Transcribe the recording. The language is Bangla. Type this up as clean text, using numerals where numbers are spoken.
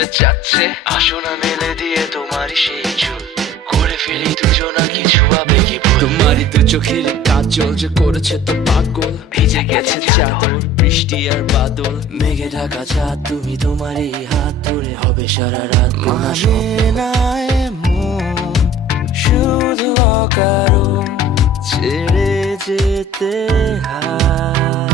যেতে চাচ্ছে, আসো না মেলে দিয়ে তোমারই সেই চুল, করে ফেলি দুজনা কিছু আবেগী ভুল। তোমারই দু চোখের কাজল যে করেছে তো পাগল, ভিজে গেছে চাদর বৃষ্টি আর বাদল, মেঘে ঢাকা চাঁদ তুমি তোমারই হাত ধরে হবে সারা রাত গোনা স্বপ্ন। শুধু অকারণ ছেড়ে যেতে হয়।